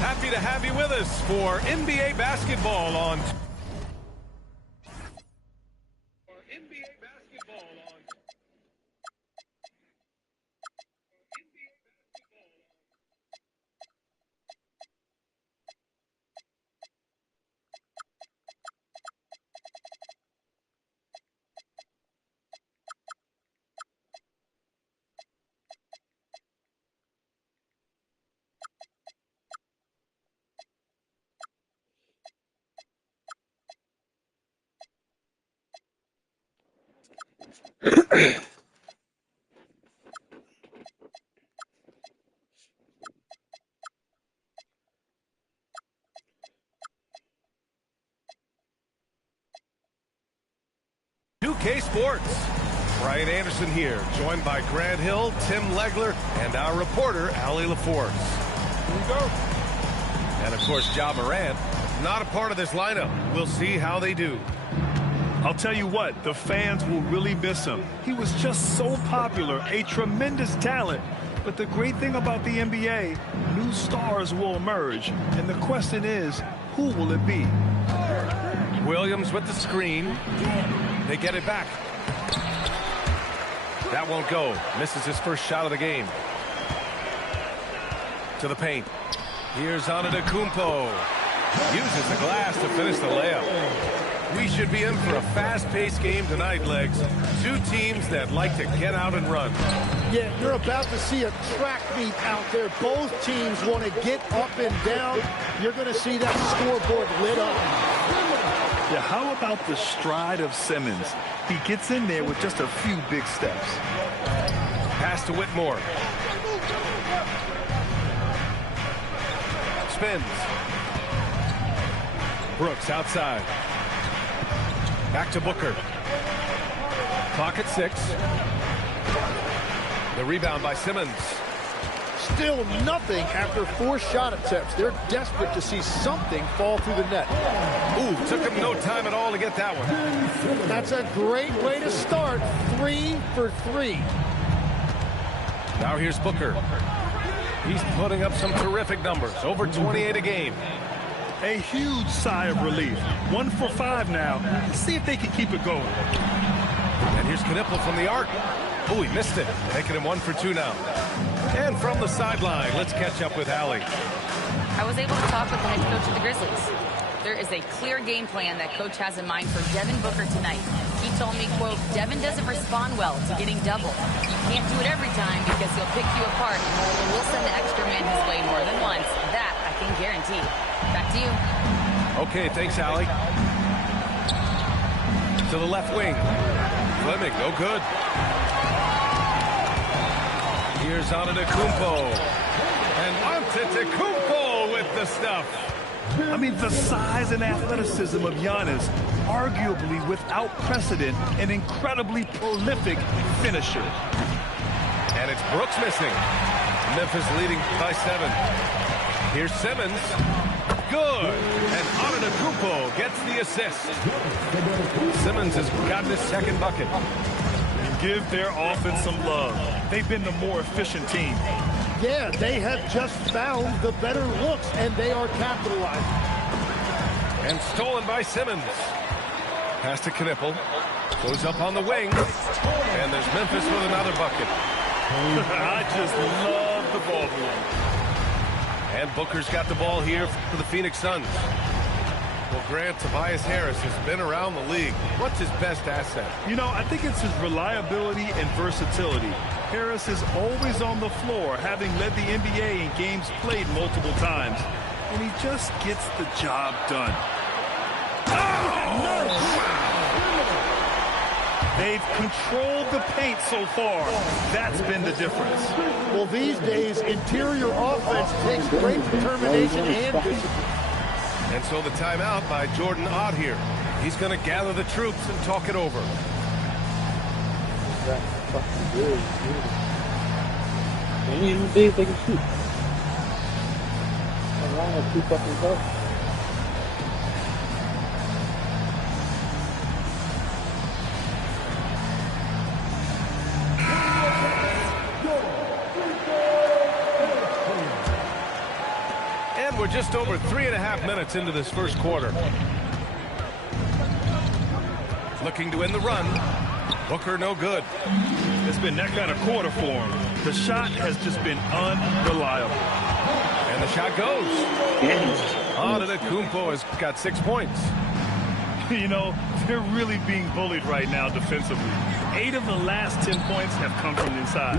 Happy to have you with us for NBA basketball on. UK Sports. Brian Anderson here, joined by Grant Hill, Tim Legler, and our reporter, Allie LaForce. Here we go. And, of course, Ja Morant, not a part of this lineup. We'll see how they do. I'll tell you what, the fans will really miss him. He was just so popular, a tremendous talent. But the great thing about the NBA, new stars will emerge. And the question is, who will it be? Williams with the screen. They get it back. That won't go. Misses his first shot of the game. To the paint. Here's Antetokounmpo. Uses the glass to finish the layup. We should be in for a fast-paced game tonight, Legs. Two teams that like to get out and run. Yeah, you're about to see a track meet out there. Both teams want to get up and down. You're going to see that scoreboard lit up. Yeah, how about the stride of Simmons? He gets in there with just a few big steps. Pass to Whitmore. Spins. Brooks outside. Back to Booker. Clock at 6. The rebound by Simmons. Still nothing after 4 shot attempts. They're desperate to see something fall through the net. Ooh, took him no time at all to get that one. That's a great way to start. 3 for 3. Now here's Booker. He's putting up some terrific numbers. Over 28 a game. A huge sigh of relief. 1 for 5 now. Let's see if they can keep it going. And here's Knipple from the arc. Oh, he missed it. Making him 1 for 2 now. And from the sideline, let's catch up with Allie. I was able to talk with the head coach of the Grizzlies. There is a clear game plan that coach has in mind for Devin Booker tonight. He told me, quote, Devin doesn't respond well to getting double. You can't do it every time because he'll pick you apart, but we'll send the extra man his way more than once. That I can guarantee. Back to you. Okay, thanks, Allie. To the left wing. Fleming, no good. Here's Here's Antetokounmpo. And Antetokounmpo with the stuff. I mean, the size and athleticism of Giannis, arguably without precedent, an incredibly prolific finisher. And it's Brooks missing. Memphis leading by 7. Here's Simmons. Good. And Antetokounmpo gets the assist. Simmons has gotten his second bucket. Give their offense some love. They've been the more efficient team. Yeah, they have just found the better looks, and they are capitalizing. And stolen by Simmons. Pass to Knipple. Goes up on the wing. And there's Memphis with another bucket. I just love the ball movement. And Booker's got the ball here for the Phoenix Suns. Well, Grant, Tobias Harris has been around the league. What's his best asset? You know, I think it's his reliability and versatility. Harris is always on the floor, having led the NBA in games played multiple times. And he just gets the job done. They've controlled the paint so far. That's been the difference. Well, these days, interior offense takes great determination and discipline. And so the timeout by Jordan Ott here. He's going to gather the troops and talk it over. Any of them big, they can shoot. What's wrong with 2 fucking goals? And we're just over 3.5 minutes into this first quarter. Looking to end the run. Booker no good. It's been that kind of quarter for him. The shot has just been unreliable. And the shot goes. Antetokounmpo has got 6 points. You know, they're really being bullied right now defensively. 8 of the last 10 points have come from inside.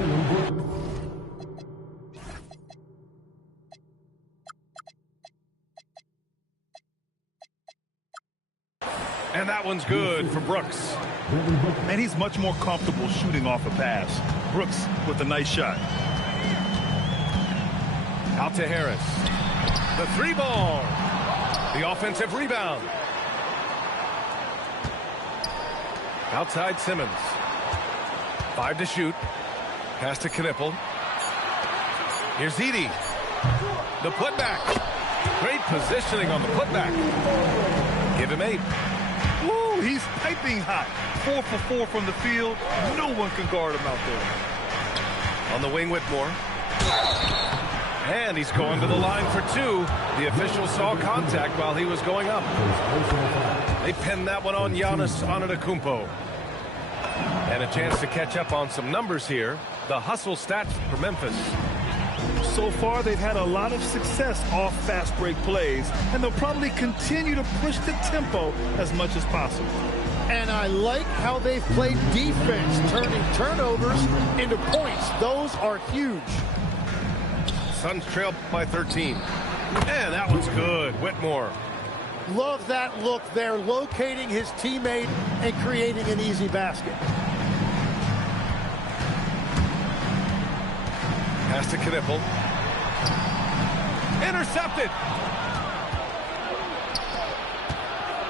And that one's good for Brooks. And he's much more comfortable shooting off a pass. Brooks with a nice shot. Out to Harris. The 3-ball. The offensive rebound. Outside Simmons. 5 to shoot. Pass to Knipple. Here's Edey. The putback. Great positioning on the putback. Give him 8. Woo, he's piping hot. 4 for 4 from the field. No one can guard him out there. On the wing, Whitmore. And he's going to the line for 2. The official saw contact while he was going up. They pinned that one on Giannis Antetokounmpo. And a chance to catch up on some numbers here. The hustle stats for Memphis. So far, they've had a lot of success off fast break plays, and they'll probably continue to push the tempo as much as possible. And I like how they've played defense, turning turnovers into points. Those are huge. Suns trail by 13. And that one's good. Whitmore. Love that look there, locating his teammate and creating an easy basket. Pass to Knipple. Intercepted.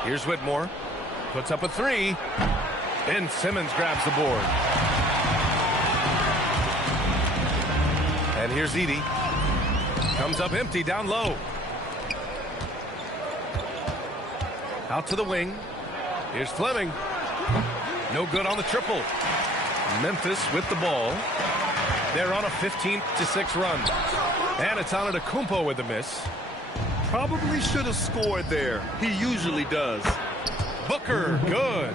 Here's Whitmore. Puts up a 3. Ben Simmons grabs the board. And here's Edey. Comes up empty down low. Out to the wing. Here's Fleming. No good on the triple. Memphis with the ball. They're on a 15-6 run. And it's Antetokounmpo with the miss. Probably should have scored there. He usually does. Booker, good.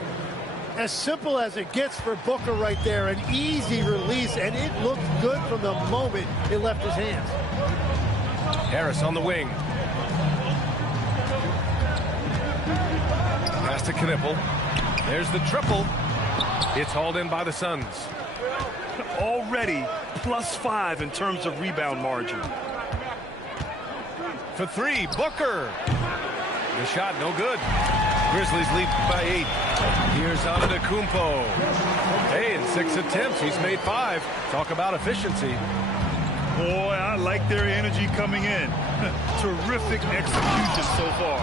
As simple as it gets for Booker right there. An easy release, and it looked good from the moment it left his hands. Harris on the wing. Pass to Knipple. There's the triple. It's hauled in by the Suns. Already +5 in terms of rebound margin. For 3, Booker. The shot no good. Grizzlies lead by 8. Here's Antetokounmpo. Hey, in 6 attempts, he's made 5. Talk about efficiency. Boy, I like their energy coming in. Terrific execution so far.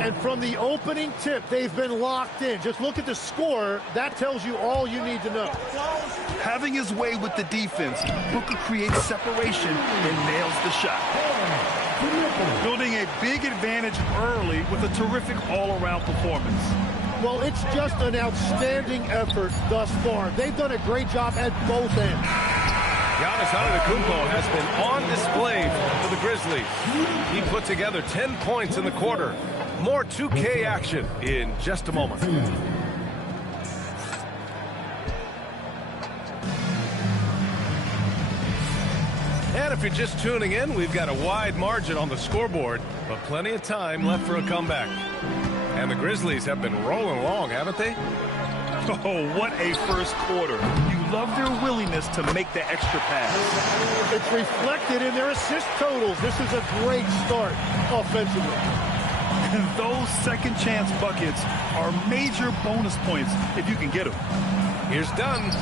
And from the opening tip, they've been locked in. Just look at the score. That tells you all you need to know. Having his way with the defense, Booker creates separation and nails the shot. Building a big advantage early with a terrific all-around performance. Well, it's just an outstanding effort thus far. They've done a great job at both ends. Giannis Antetokounmpo has been on display for the Grizzlies. He put together 10 points in the quarter. More 2K action in just a moment. And if you're just tuning in, we've got a wide margin on the scoreboard, but plenty of time left for a comeback. And the Grizzlies have been rolling along, haven't they? Oh, what a first quarter. You love their willingness to make the extra pass. It's reflected in their assist totals. This is a great start offensively. And those second chance buckets are major bonus points if you can get them. Here's Dunn.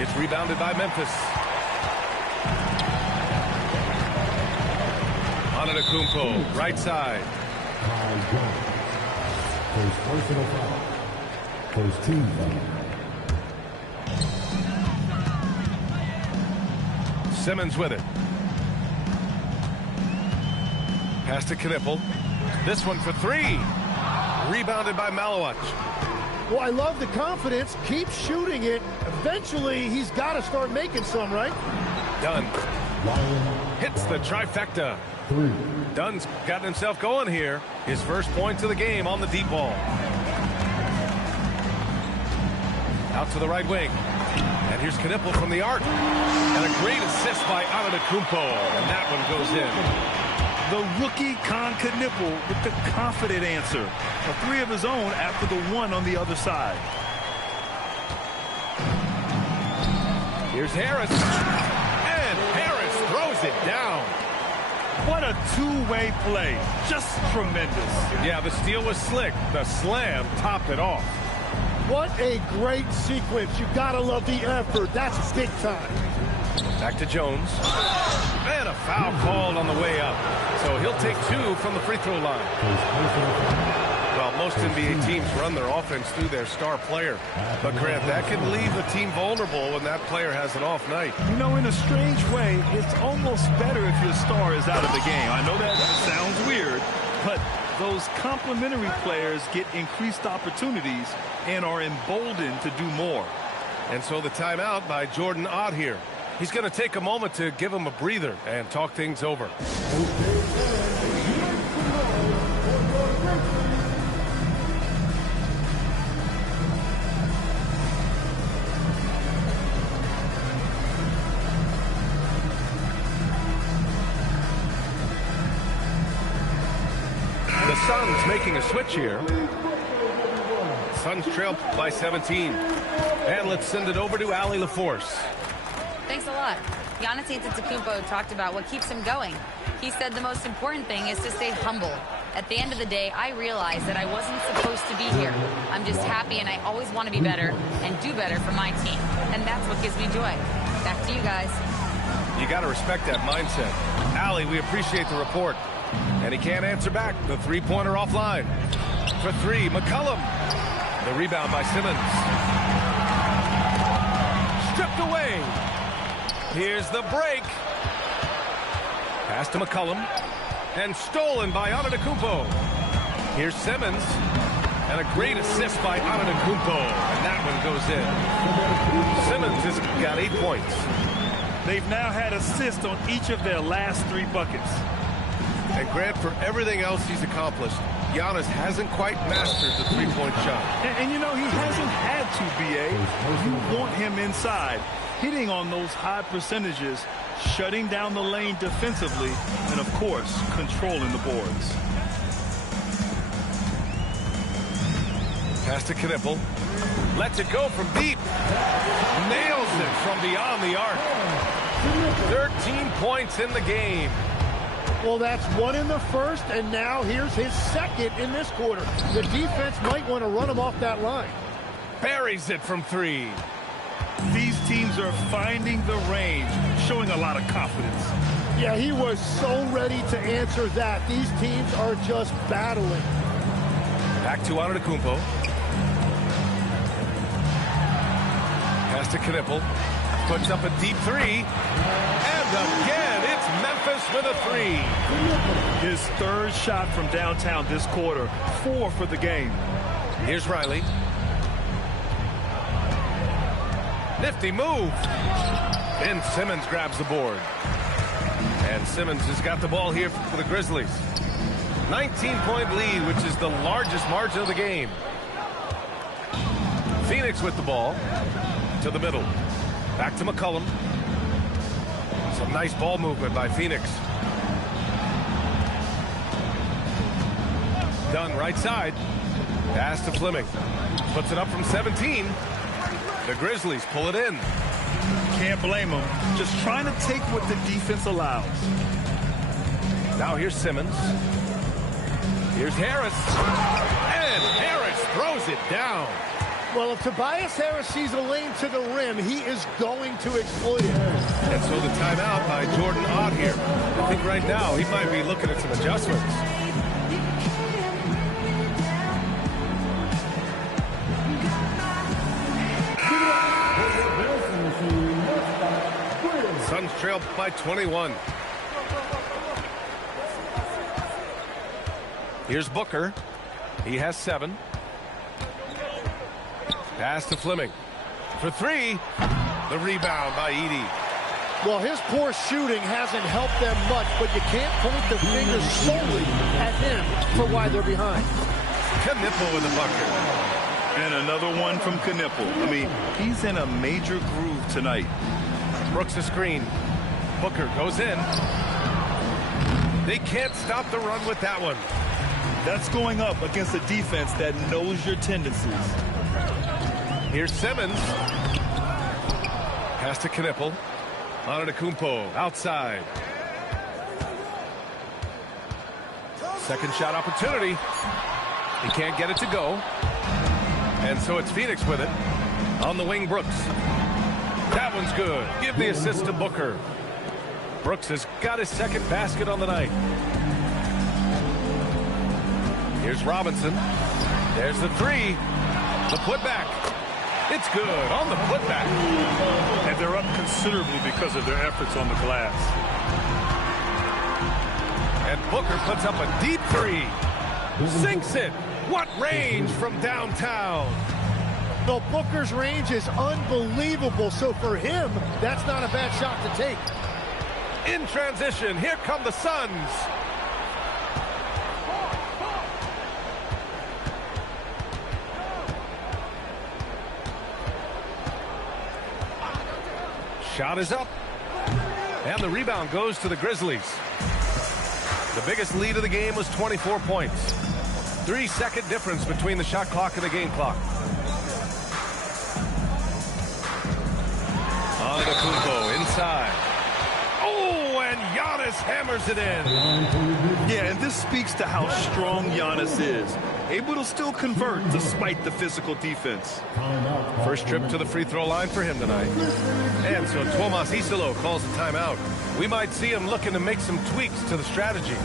It's rebounded by Memphis. Antetokounmpo, right side. First personal foul. First team foul. Simmons with it. Pass to Knipple. This one for 3. Rebounded by Malowich. Well, I love the confidence. Keep shooting it. Eventually, he's got to start making some, right? Dunn hits the trifecta. 3. Dunn's gotten himself going here. His first points of the game on the deep ball. Out to the right wing. And here's Knipple from the arc. And a great assist by Antetokounmpo. And that one goes in. The rookie Con Knipple with the confident answer. A 3 of his own after the 1 on the other side. Here's Harris. And Harris throws it down. What a two-way play. Just tremendous. Yeah, the steal was slick. The slam topped it off. What a great sequence. You gotta love the effort. That's big time. Back to Jones. And a foul called on the way up. So he'll take 2 from the free throw line. Well, most NBA teams run their offense through their star player. But, Grant, that can leave the team vulnerable when that player has an off night. You know, in a strange way, it's almost better if your star is out of the game. I know that sounds weird, but those complementary players get increased opportunities and are emboldened to do more. And so the timeout by Jordan Ott here. He's going to take a moment to give him a breather and talk things over. The Suns making a switch here. Suns trail by 17. And let's send it over to Allie LaForce. Thanks a lot. Giannis Antetokounmpo talked about what keeps him going. He said the most important thing is to stay humble. At the end of the day, I realized that I wasn't supposed to be here. I'm just happy, and I always want to be better and do better for my team. And that's what gives me joy. Back to you guys. You got to respect that mindset. Allie, we appreciate the report. And he can't answer back. The three-pointer offline. For 3, McCollum. The rebound by Simmons. Stripped away. Here's the break. Pass to McCollum. And stolen by Antetokounmpo. Here's Simmons. And a great assist by Antetokounmpo. And that one goes in. Simmons has got 8 points. They've now had assists on each of their last 3 buckets. And Grant, for everything else he's accomplished, Giannis hasn't quite mastered the three-point shot. And you know, he hasn't had to, B.A. You want him inside, hitting on those high percentages, shutting down the lane defensively, and, of course, controlling the boards. Pass to Knipple. Lets it go from deep. Nails it from beyond the arc. 13 points in the game. Well, that's one in the first, and now here's his second in this quarter. The defense might want to run him off that line. Buries it from 3. These teams are finding the range, showing a lot of confidence. Yeah, he was so ready to answer that. These teams are just battling. Back to Antetokounmpo. Pass to Knipple. Puts up a deep 3. And again, it's Memphis with a 3. His third shot from downtown this quarter. 4 for the game. Here's Riley. Nifty move. Ben Simmons grabs the board. And Simmons has got the ball here for the Grizzlies. 19-point lead, which is the largest margin of the game. Phoenix with the ball. To the middle. Back to McCollum. Some nice ball movement by Phoenix. Dunn right side. Pass to Fleming. Puts it up from 17. The Grizzlies pull it in. Can't blame them. Just trying to take what the defense allows. Now here's Simmons. Here's Harris. And Harris throws it down. Well, if Tobias Harris sees a lane to the rim, he is going to exploit it. And so the timeout by Jordan Ott here. I think right now he might be looking at some adjustments. Suns trail by 21. Here's Booker. He has 7. Pass to Fleming. For 3. The rebound by Edey. Well, his poor shooting hasn't helped them much, but you can't point the finger solely at him for why they're behind. Knipple with the bucket. And another one from Knipple. I mean, he's in a major groove tonight. Brooks a screen. Booker goes in. They can't stop the run with that one. That's going up against a defense that knows your tendencies. Here's Simmons. Pass to Knipple. Antetokounmpo outside. Second shot opportunity. He can't get it to go. And so it's Phoenix with it. On the wing, Brooks. That one's good. Give the assist to Booker. Brooks has got his second basket on the night. Here's Robinson. There's the 3. The putback. It's good on the putback. And they're up considerably because of their efforts on the glass. And Booker puts up a deep 3. Sinks it. What range from downtown. No, Booker's range is unbelievable, so for him, that's not a bad shot to take. In transition, here come the Suns. Shot is up. And the rebound goes to the Grizzlies. The biggest lead of the game was 24 points. 3-second difference between the shot clock and the game clock. Antetokounmpo inside. Oh, and Giannis hammers it in. Yeah, and this speaks to how strong Giannis is. Able to still convert despite the physical defense. First trip to the free throw line for him tonight. And so Tomas Isolo calls the timeout. We might see him looking to make some tweaks to the strategy.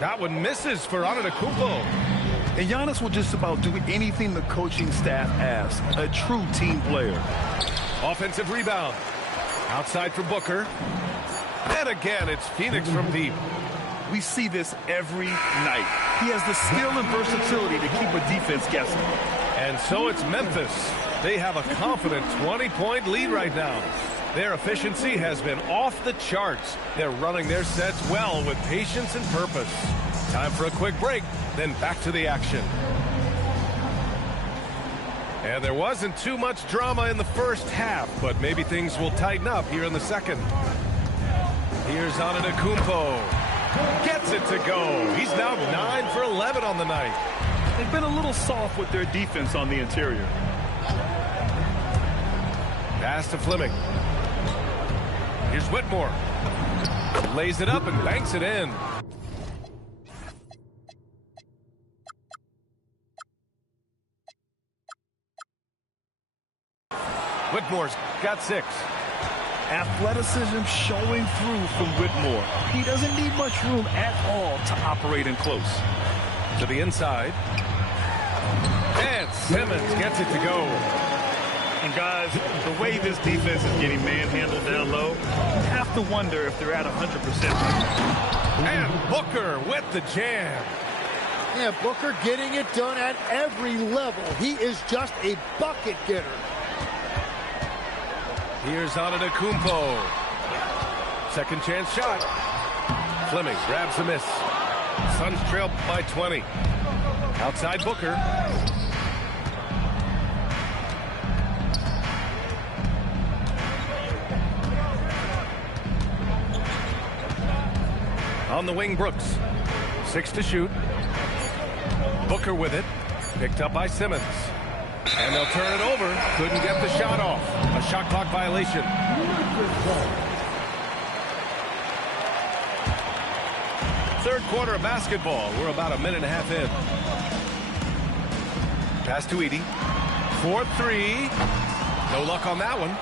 That one misses for Antetokounmpo. And Giannis will just about do anything the coaching staff asks. A true team player. Offensive rebound. Outside for Booker. And again, it's Phoenix from deep. We see this every night. He has the skill and versatility to keep a defense guessing. And so it's Memphis. They have a confident 20-point lead right now. Their efficiency has been off the charts. They're running their sets well with patience and purpose. Time for a quick break, then back to the action. And there wasn't too much drama in the first half, but maybe things will tighten up here in the second. Here's Antetokounmpo. Gets it to go. He's now 9 for 11 on the night. They've been a little soft with their defense on the interior. Pass to Fleming. Here's Whitmore. Lays it up and banks it in. Whitmore's got 6. Athleticism showing through from Whitmore. He doesn't need much room at all to operate in close. To the inside. And Simmons gets it to go. And guys, the way this defense is getting manhandled down low, you have to wonder if they're at 100%. And Booker with the jam. Yeah, Booker getting it done at every level. He is just a bucket getter. Here's Antetokounmpo. Second chance shot. Fleming grabs the miss. Suns trail by 20. Outside Booker. On the wing, Brooks. 6 to shoot. Booker with it. Picked up by Simmons. And they'll turn it over. Couldn't get the shot off. A shot clock violation. Third quarter of basketball. We're about a minute and a half in. Pass to Edey. 4-3. No luck on that one.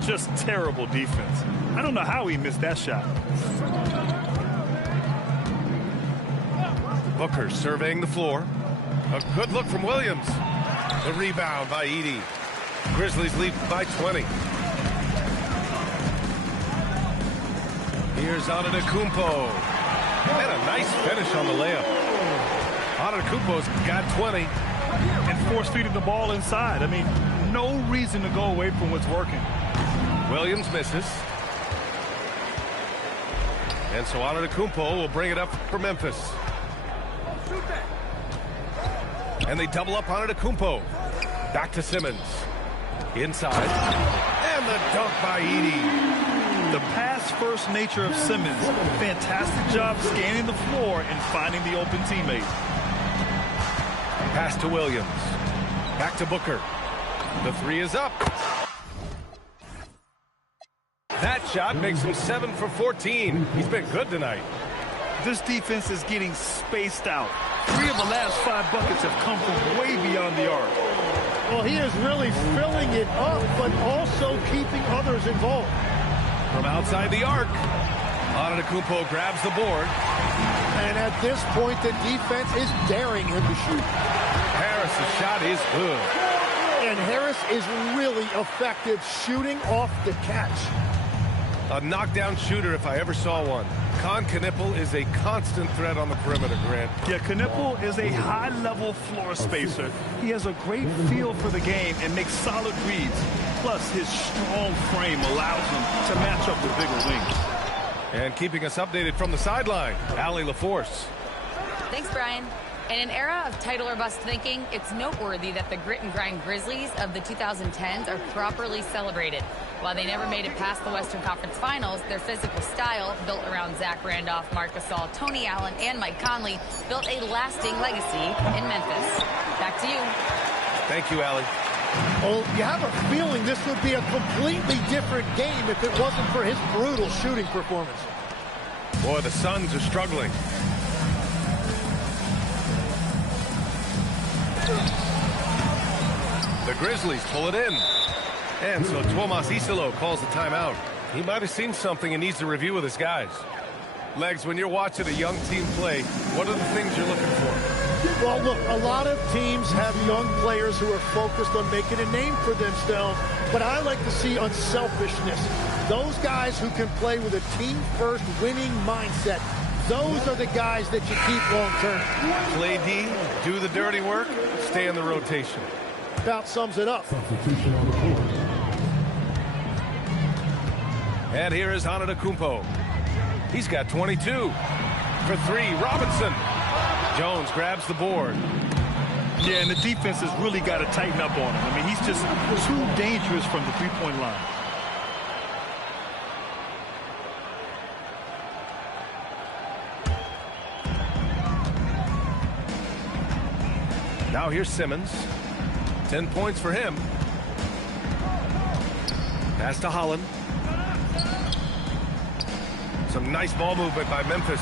Just terrible defense. I don't know how he missed that shot. Booker surveying the floor. A good look from Williams. The rebound by Edey. Grizzlies lead by 20. Here's Antetokounmpo. And a nice finish on the layup. Antetokounmpo's got 20. And force-feeding the ball inside. I mean, no reason to go away from what's working. Williams misses. And so Antetokounmpo will bring it up for Memphis. And they double up on Antetokounmpo. Back to Simmons. Inside. And the dunk by Edey. The pass-first nature of Simmons. Fantastic job scanning the floor and finding the open teammate. Pass to Williams. Back to Booker. The 3 is up. That shot makes him 7 for 14. He's been good tonight. This defense is getting spaced out. 3 of the last 5 buckets have come from way beyond the arc. Well, he is really filling it up, but also keeping others involved. From outside the arc, Antetokounmpo grabs the board. And at this point, the defense is daring him to shoot. Harris' shot is good. And Harris is really effective shooting off the catch. A knockdown shooter if I ever saw one. Con Knipple is a constant threat on the perimeter, Grant. Yeah, Knipple is a high-level floor spacer. He has a great feel for the game and makes solid reads. Plus, his strong frame allows him to match up with bigger wings. And keeping us updated from the sideline, Allie LaForce. Thanks, Brian. In an era of title or bust thinking, it's noteworthy that the grit and grind Grizzlies of the 2010s are properly celebrated. While they never made it past the Western Conference Finals, their physical style, built around Zach Randolph, Marc Gasol, Tony Allen, and Mike Conley, built a lasting legacy in Memphis. Back to you. Thank you, Allie. Well, you have a feeling this would be a completely different game if it wasn't for his brutal shooting performance. Boy, the Suns are struggling. The Grizzlies pull it in. And so Tuomas Isalo calls the timeout. He might have seen something and needs to review with his guys. Legs, when you're watching a young team play, what are the things you're looking for? Well, look, a lot of teams have young players who are focused on making a name for themselves, but I like to see unselfishness. Those guys who can play with a team-first winning mindset, Those are the guys that you keep long term. Play D, do the dirty work, stay in the rotation. About sums it up. Substitution on the court. And here is Antetokounmpo. He's got 22. For three, Robinson. Jones grabs the board. Yeah, and the defense has really got to tighten up on him. I mean, he's just too dangerous from the three-point line. Now here's Simmons. 10 points for him. Pass to Holland. Some nice ball movement by Memphis.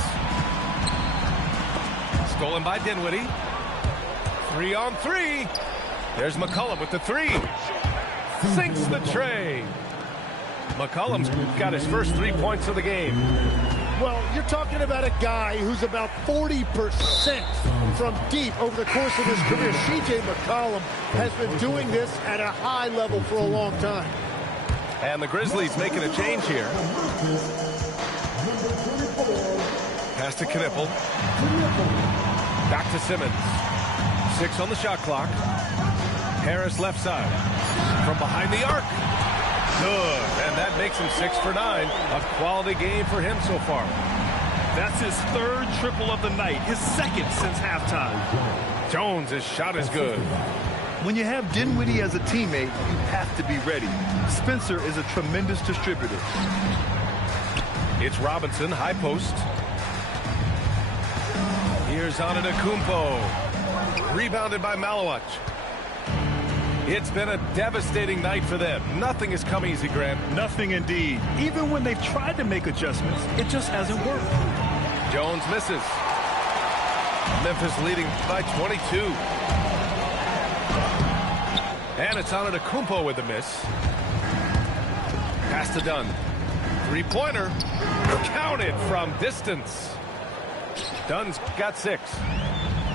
Stolen by Dinwiddie. 3-on-3. There's McCollum with the three. Sinks the tray. McCollum's got his first 3 points of the game. Well, you're talking about a guy who's about 40% from deep over the course of his career. C.J. McCollum has been doing this at a high level for a long time. And the Grizzlies making a change here. Pass to Knippel. Back to Simmons. 6 on the shot clock. Harris left side. From behind the arc. Good. And that makes him 6 for 9. A quality game for him so far. That's his third triple of the night, his second since halftime. Jones, his shot is good. When you have Dinwiddie as a teammate, you have to be ready. Spencer is a tremendous distributor. It's Robinson, high post. Here's Antetokounmpo. Rebounded by Malowich. It's been a devastating night for them. Nothing has come easy, Grant. Nothing indeed. Even when they've tried to make adjustments, it just hasn't worked. Jones misses. Memphis leading by 22. And it's Antetokounmpo with the miss. Pass to Dunn. Three-pointer. Counted from distance. Dunn's got 6.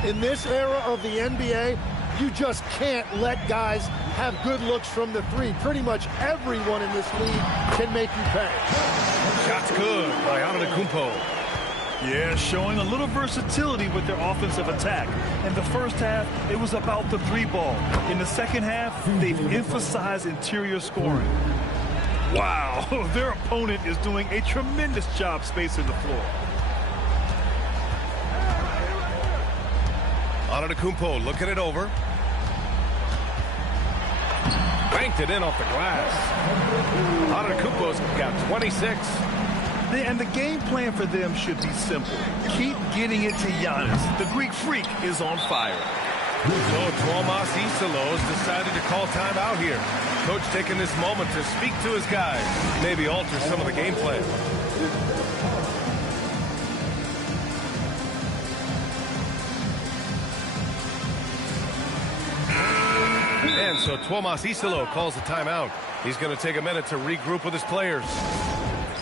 In this era of the NBA, you just can't let guys have good looks from the three. Pretty much everyone in this league can make you pay. Shot's good by Antetokounmpo. Yeah, showing a little versatility with their offensive attack. In the first half, it was about the three ball. In the second half, they've emphasized interior scoring. Wow, their opponent is doing a tremendous job spacing the floor. Antetokounmpo looking it over. Banked it in off the glass. Antetokounmpo's got 26. And the game plan for them should be simple. Keep getting it to Giannis. The Greek freak is on fire. So Tuomas Isalos decided to call timeout here. Coach taking this moment to speak to his guys. Maybe alter some of the game plan. And so Tuomas Isalo calls the timeout. He's going to take a minute to regroup with his players.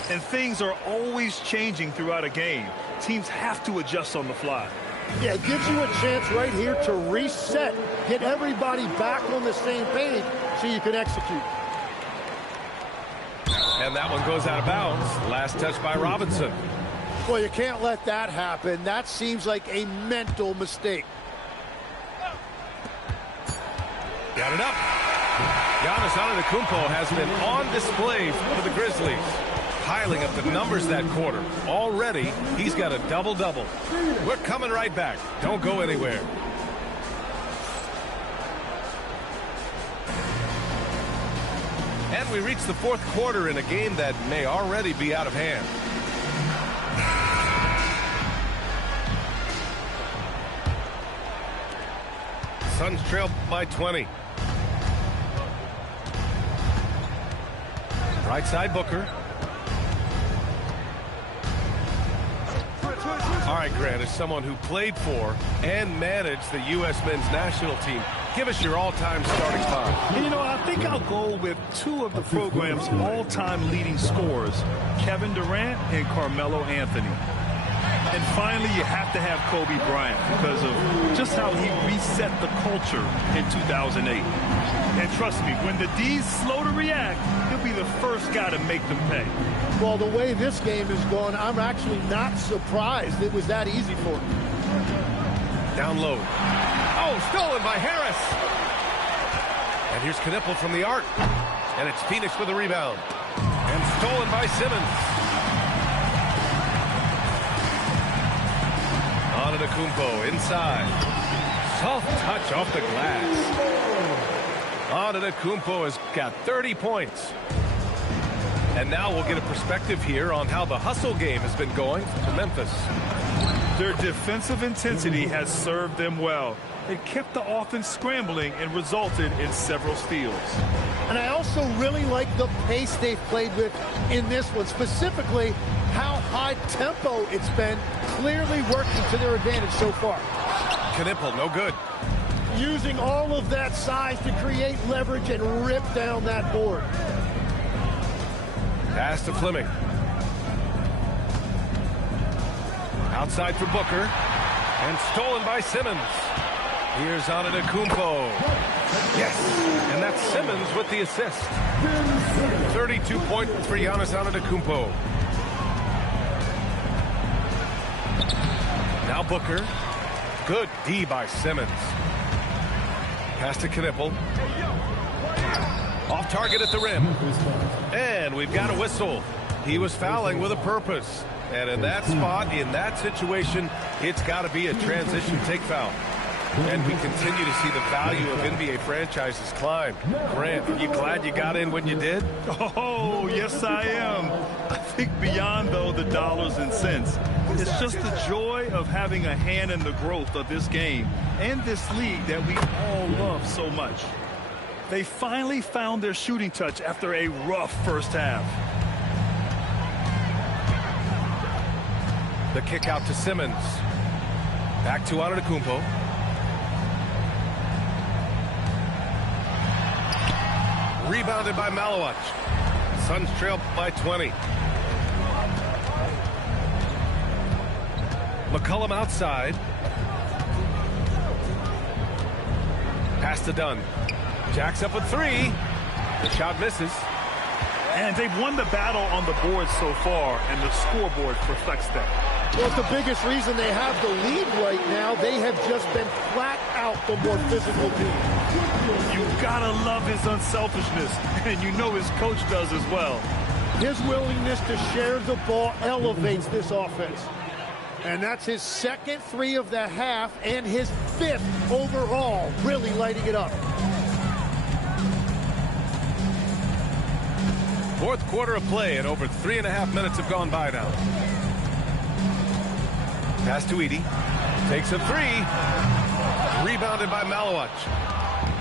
And things are always changing throughout a game. Teams have to adjust on the fly. Yeah, it gives you a chance right here to reset, get everybody back on the same page so you can execute. And that one goes out of bounds. Last touch by Robinson. Well, you can't let that happen. That seems like a mental mistake. Got it up. Giannis Antetokounmpo has been on display for the Grizzlies. Piling up the numbers that quarter. Already, he's got a double-double. We're coming right back. Don't go anywhere. And we reach the fourth quarter in a game that may already be out of hand. Suns trail by 20. Right side, Booker. All right, Grant, as someone who played for and managed the U.S. men's national team, give us your all-time starting five. And, you know, I think I'll go with two of the program's all-time leading scorers, Kevin Durant and Carmelo Anthony. And finally, you have to have Kobe Bryant because of just how he reset the culture in 2008. And trust me, when the D's slow to react, he'll be the first guy to make them pay. Well, the way this game is going, I'm actually not surprised it was that easy for him. Down low. Oh, stolen by Harris. And here's Knipple from the arc. And it's Phoenix with the rebound. And stolen by Simmons. Antetokounmpo inside. Soft touch off the glass. Antetokounmpo has got 30 points. And now we'll get a perspective here on how the hustle game has been going for Memphis. Their defensive intensity has served them well. It kept the offense scrambling and resulted in several steals. And I also really like the pace they've played with in this one, specifically how high tempo it's been, clearly working to their advantage so far. Knipple, no good. Using all of that size to create leverage and rip down that board. Pass to Fleming. Outside for Booker. And stolen by Simmons. Here's Antetokounmpo. Yes, and that's Simmons with the assist. 32 points for Giannis Antetokounmpo. Now Booker. Good D by Simmons. Pass to Knipple. Off target at the rim. And we've got a whistle. He was fouling with a purpose. And in that spot, in that situation, it's got to be a transition take foul. And we continue to see the value of NBA franchises climb. Grant, are you glad you got in when you did? Oh, yes, I am. I think beyond, though, the dollars and cents, it's just the joy of having a hand in the growth of this game and this league that we all love so much. They finally found their shooting touch after a rough first half. The kick out to Simmons. Back to Antetokounmpo. Rebounded by Malowich. Suns trail by 20. McCollum outside. Pass to Dunn. Jacks up a three. The shot misses. And they've won the battle on the board so far, and the scoreboard reflects that. Well, it's the biggest reason they have the lead right now. They have just been flat out the more physical team. You've got to love his unselfishness, and you know his coach does as well. His willingness to share the ball elevates this offense. And that's his second three of the half and his fifth overall, really lighting it up. Fourth quarter of play, and over 3.5 minutes have gone by now. Pass to Edey. Takes a three. Rebounded by Malowich.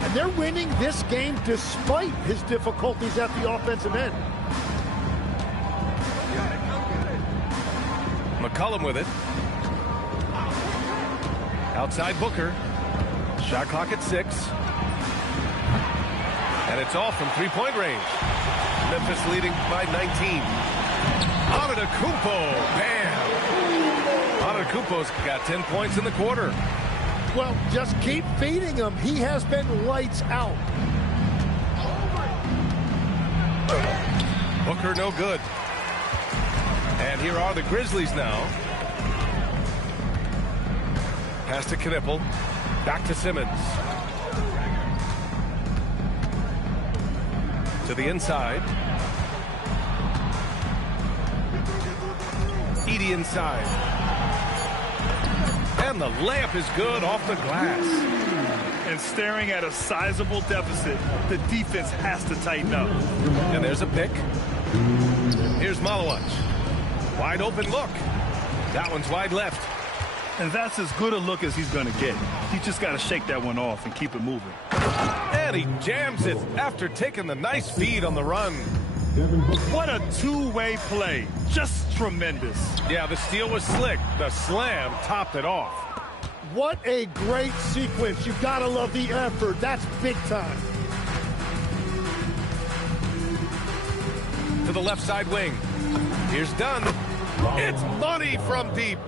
And they're winning this game despite his difficulties at the offensive end. McCollum with it. Outside Booker. Shot clock at 6. And it's off from three-point range. Memphis leading by 19. Antetokounmpo. Bam! Antetokounmpo's got 10 points in the quarter. Well, just keep feeding him. He has been lights out. Booker no good. And here are the Grizzlies now. Pass to Knipple. Back to Simmons. To the inside. Edey inside. And the layup is good off the glass. And staring at a sizable deficit, the defense has to tighten up. And there's a pick. Here's Malowich. Wide open look. That one's wide left. And that's as good a look as he's going to get. He just got to shake that one off and keep it moving. And he jams it after taking the nice feed on the run. What a two-way play. Just tremendous. Yeah, the steal was slick. The slam topped it off. What a great sequence. You've got to love the effort. That's big time. To the left side wing. Here's Dunn. It's money from deep.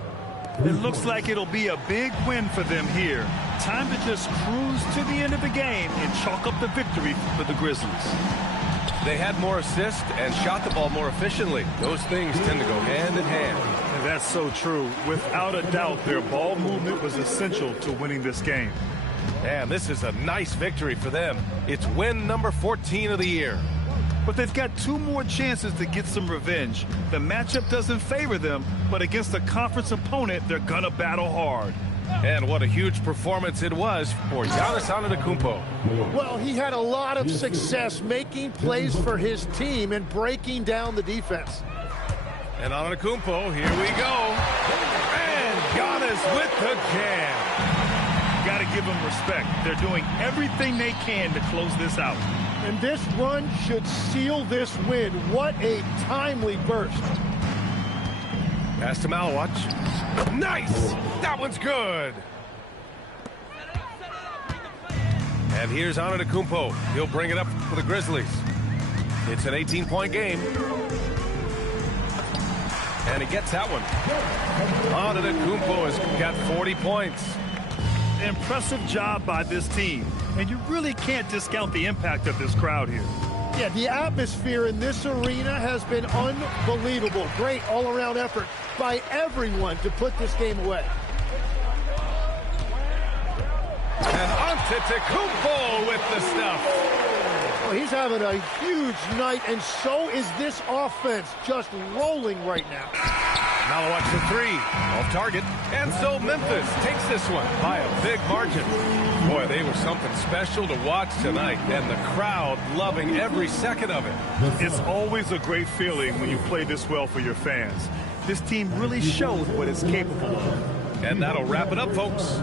It looks like it'll be a big win for them here. Time to just cruise to the end of the game and chalk up the victory for the Grizzlies. They had more assists and shot the ball more efficiently. Those things tend to go hand in hand. And that's so true. Without a doubt, their ball movement was essential to winning this game. And this is a nice victory for them. It's win number 14 of the year. But they've got 2 more chances to get some revenge. The matchup doesn't favor them, but against a conference opponent, they're gonna battle hard. And what a huge performance it was for Giannis Antetokounmpo. Well, he had a lot of success making plays for his team and breaking down the defense. And Antetokounmpo, here we go. And Giannis with the jam. Got to give them respect. They're doing everything they can to close this out. And this run should seal this win. What a timely burst. Pass to Malawach. Nice! That one's good. And here's Antetokounmpo. He'll bring it up for the Grizzlies. It's an 18-point game. And he gets that one. Antetokounmpo has got 40 points. Impressive job by this team. And you really can't discount the impact of this crowd here. Yeah, the atmosphere in this arena has been unbelievable. Great all-around effort by everyone to put this game away. And Antetokounmpo with the stuff. Well, he's having a huge night, and so is this offense, just rolling right now. Malawach for 3, off target. And so Memphis takes this one by a big margin. Boy, they were something special to watch tonight, and the crowd loving every second of it. It's always a great feeling when you play this well for your fans. This team really showed what it's capable of. And that'll wrap it up, folks.